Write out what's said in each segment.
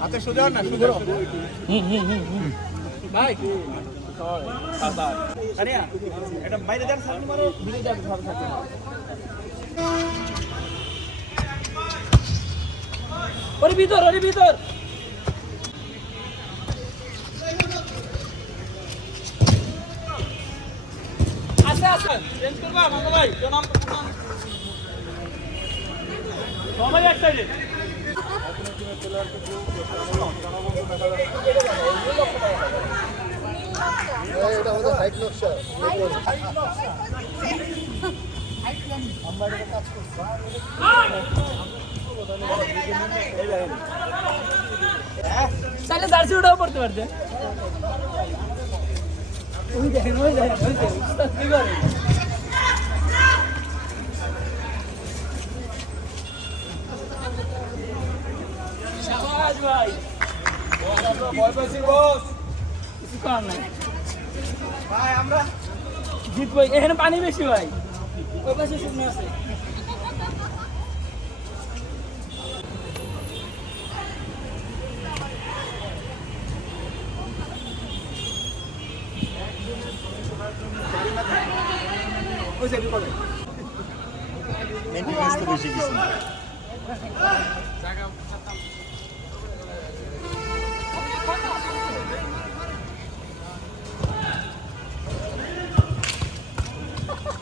হাতে সোজা না সোজা ভাই এটা বাইরে যান সামনে মারো ভিড়ে যাবে সব সাথে ওরে ভিতর আচ্ছা চেঞ্জ করবা মামা ভাই নাম সবাই এক সাইডে এটা আমাদের হাইট নকশা আমরা এটা কাজ করছি তাহলে জার্সি ওটাও পড়তে পারতে ওই দেখেন উস্তাদ কি করে শাবাশ ভাই ভয় পাচ্ছি বস কিছু কারণ নাই ভাই আমরা জিতবো এখানে পানি বেশি ভাই ওই পাশে শুকনো আছে মেইনটেনেন্স তো বেশি কিছু না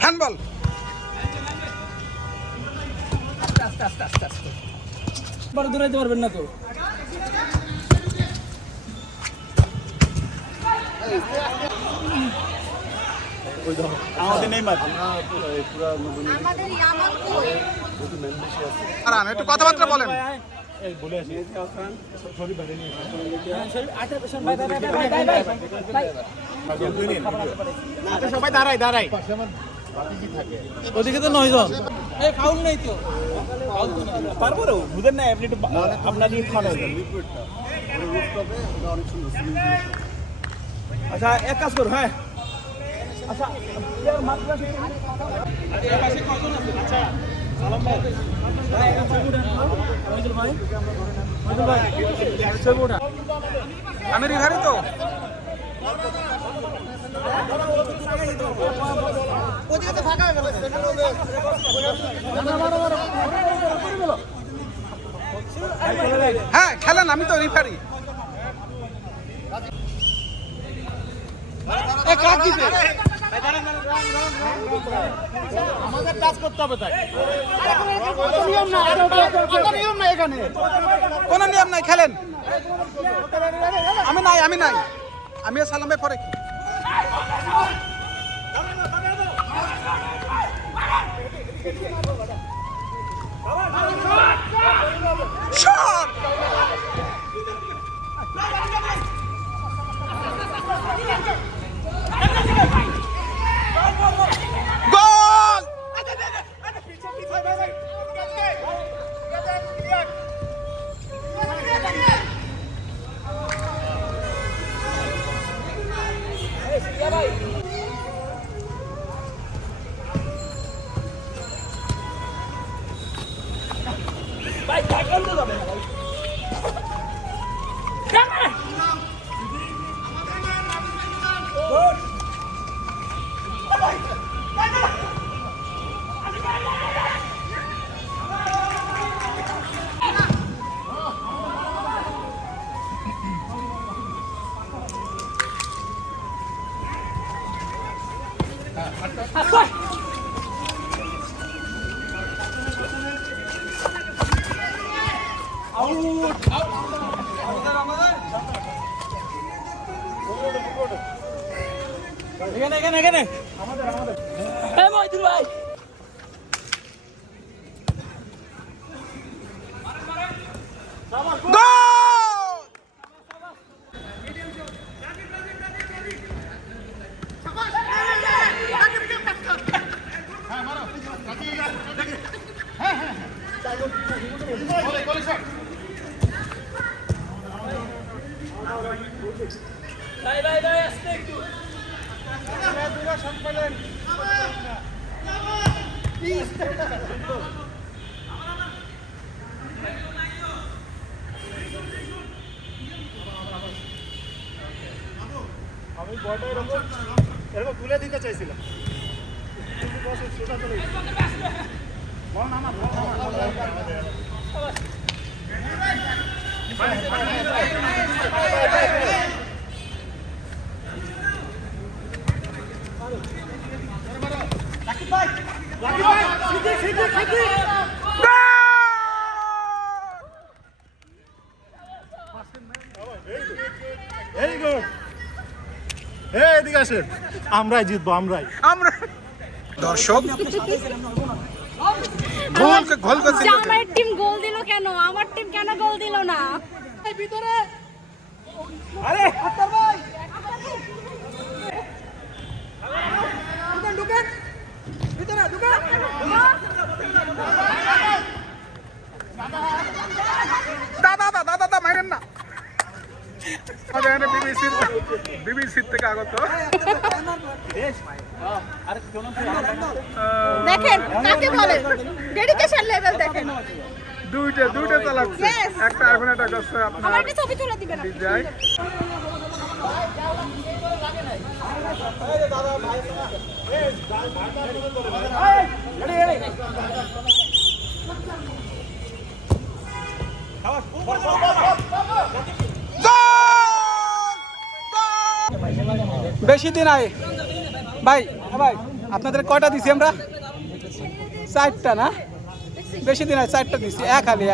হ্যান্ডবল আস্তে বড় দৌড়াইতে পারবেন না তো আমাদের নেই মার একটু কথাবার্তা বলেন সবাই দাঁড়াই ওদিকে তো 9 জন ফাউল নেই তো পারবো রে বুঝেন না আপনি আপনার খাওয়া আচ্ছা এক কাজ করো হ্যাঁ আচ্ছা আচ্ছা সালাম ভাই আমি রিভারি তো হ্যাঁ খেলেন আমি তো রিফারি আমাদের কাজ করতে হবে তাই কোন নিয়ম নাই খেলেন আমি নাই আমি সালামে পরে কি শট গোল ভাই টাকাল তো যাবে না ভাই এখানে আমাদের মইদুল ভাই ভাই আস্তে একটু আমি বলটা এরকম তুলে দিতে চাইছিলাম কিন্তু বস সোজা চলে গেছে বল নামা ভেরি গুড এদিকে আসেন আমরাই জিতবো আমরাই আমরা দর্শক গোল গোল করছিল যে আমার টিম গোল দিল কেন আমার টিম কেন গোল দিল না ভিতরে আরে আত্তার ভাই ঢুকেন ভিতরে ঢুকেন দাদা দাদা দাদা মাইরেন না আমাদের এখানে বিবিসি থেকে আগত দেখেন কাকে বলে ডেডিকেশন লেভেল দেখেন দুইটা চালাচ্ছে Yes. একটা আইফোন একটা করছে আমার আপনার একটা ছবি তুলে দিবেন আপনি। ডিজাই বেশি দিন আয় ভাই ভাই আপনাদের কয়টা দিছি আমরা 4টা না বেশি দিন আয় 4টা দিছি এক হালি